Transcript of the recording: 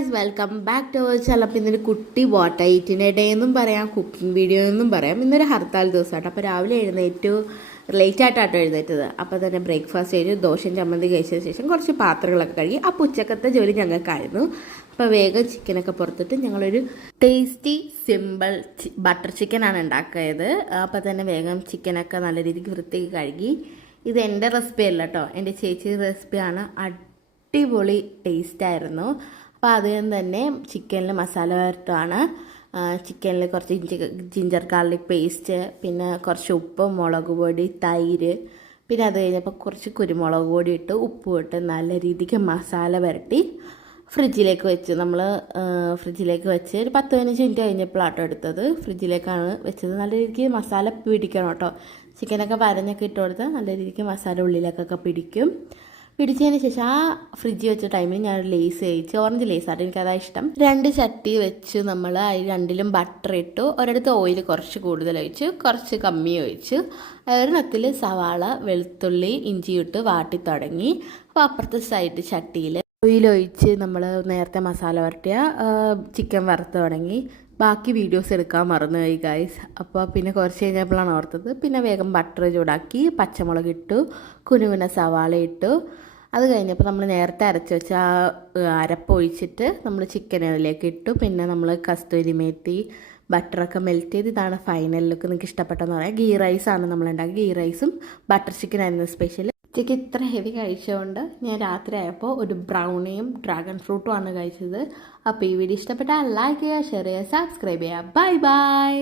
Guys, welcome back to our channel. അപ്പോൾ ഇന്നൊരു കുട്ടി വാട്ട് ഈറ്റിൻ്റെ ഡേ എന്നും പറയാം, കുക്കിംഗ് വീഡിയോ എന്നും പറയാം. ഇന്നൊരു ഹർത്താൽ ദിവസമാട്ടോ. അപ്പോൾ രാവിലെ എഴുന്നേറ്റു, ലേറ്റ് ആയിട്ടാട്ടോ എഴുന്നേറ്റത്. അപ്പോൾ തന്നെ ബ്രേക്ക്ഫാസ്റ്റ് കഴിഞ്ഞു, ദോശയും ചമ്മന്തി കഴിച്ചതിന് ശേഷം കുറച്ച് പാത്രങ്ങളൊക്കെ കഴുകി. അപ്പോൾ ഉച്ചക്കത്തെ ജോലി ഞങ്ങൾക്കായിരുന്നു. അപ്പോൾ വേഗം ചിക്കനൊക്കെ പുറത്തിട്ട് ഞങ്ങളൊരു ടേസ്റ്റി സിമ്പിൾ ബട്ടർ ചിക്കനാണ് ഉണ്ടാക്കിയത്. അപ്പോൾ തന്നെ വേഗം ചിക്കനൊക്കെ നല്ല രീതിക്ക് വൃത്തിക്ക് കഴുകി. ഇത് എൻ്റെ റെസിപ്പി അല്ല കേട്ടോ, എൻ്റെ ചേച്ചിയുടെ റെസിപ്പിയാണ്. അടിപൊളി ടേസ്റ്റായിരുന്നു. അപ്പോൾ അതുകൊണ്ട് തന്നെ ചിക്കനിൽ മസാല വരട്ടുമാണ്. ചിക്കനിൽ കുറച്ച് ജിഞ്ചർ ഗാർലിക് പേസ്റ്റ്, പിന്നെ കുറച്ച് ഉപ്പ്, മുളക് പൊടി, തൈര്, പിന്നെ അത് കഴിഞ്ഞപ്പോൾ കുറച്ച് കുരുമുളക് പൊടി ഇട്ട് ഉപ്പ് ഇട്ട് നല്ല രീതിക്ക് മസാല വരട്ടി ഫ്രിഡ്ജിലേക്ക് വെച്ച്. നമ്മൾ ഫ്രിഡ്ജിലേക്ക് വെച്ച് ഒരു 10-15 മിനിറ്റ് കഴിഞ്ഞപ്പോഴാട്ടോ എടുത്തത്. ഫ്രിഡ്ജിലേക്കാണ് വെച്ചത്. നല്ല രീതിക്ക് മസാല പിടിക്കണം കേട്ടോ. ചിക്കനൊക്കെ വരഞ്ഞൊക്കെ ഇട്ട് കൊടുത്താൽ നല്ല രീതിക്ക് മസാല ഉള്ളിലേക്കൊക്കെ പിടിച്ചതിന് ശേഷം ആ ഫ്രിഡ്ജിൽ വെച്ച ടൈമിൽ ഞാനൊരു ലേസ് കഴിച്ചു. ഓറഞ്ച് ലേസായിട്ട് എനിക്കതാ ഇഷ്ടം. 2 ചട്ടി വെച്ച് നമ്മൾ അതിൽ രണ്ടിലും ബട്ടർ ഇട്ടു. ഒരിടത്ത് ഓയിൽ കുറച്ച് കൂടുതൽ ഒഴിച്ച്, കുറച്ച് കമ്മി ഒഴിച്ച്, ഒരെണ്ണത്തിൽ സവാള, വെളുത്തുള്ളി, ഇഞ്ചി ഇട്ട് വാട്ടി തുടങ്ങി. അപ്പോൾ അപ്പുറത്തെ സൈഡ് ചട്ടിയിൽ ഓയിലൊഴിച്ച് നമ്മൾ നേരത്തെ മസാല വരട്ടിയ ചിക്കൻ വറുത്ത് തുടങ്ങി. ബാക്കി വീഡിയോസ് എടുക്കാൻ മറന്നുപോയി ഗൈസ്. അപ്പോൾ പിന്നെ കുറച്ച് കഴിഞ്ഞപ്പോഴാണ് ഓർത്തത്. പിന്നെ വേഗം ബട്ടർ ചൂടാക്കി, പച്ചമുളക് ഇട്ടു, കുനുകുന സവാള ഇട്ടു. അത് കഴിഞ്ഞപ്പോൾ നമ്മൾ നേരത്തെ അരച്ച് വെച്ച ആ അരപ്പ് ഒഴിച്ചിട്ട് നമ്മൾ ചിക്കൻ അതിലേക്ക് ഇട്ടു. പിന്നെ നമ്മൾ കസ്തൂരി മേത്തി, ബട്ടറൊക്കെ മെൽറ്റ് ചെയ്ത്. ഇതാണ് ഫൈനൽ ലുക്ക്. നിങ്ങൾക്ക് ഇഷ്ടപ്പെട്ടെന്ന് പറയാം. ഗീ റൈസാണ് നമ്മളുണ്ടാക്കി. ഗീ റൈസും ബട്ടർ ചിക്കനായിരുന്നു സ്പെഷ്യൽ. ഉച്ചയ്ക്ക് ഇത്ര ഹെവി കഴിച്ചുകൊണ്ട് ഞാൻ രാത്രി ആയപ്പോൾ ഒരു ബ്രൗണിയും ഡ്രാഗൺ ഫ്രൂട്ടും ആണ് കഴിച്ചത്. അപ്പോൾ ഈ വീഡിയോ ഇഷ്ടപ്പെട്ടാൽ ലൈക്ക് ചെയ്യുക, ഷെയർ ചെയ്യുക, സബ്സ്ക്രൈബ് ചെയ്യുക. Bye bye.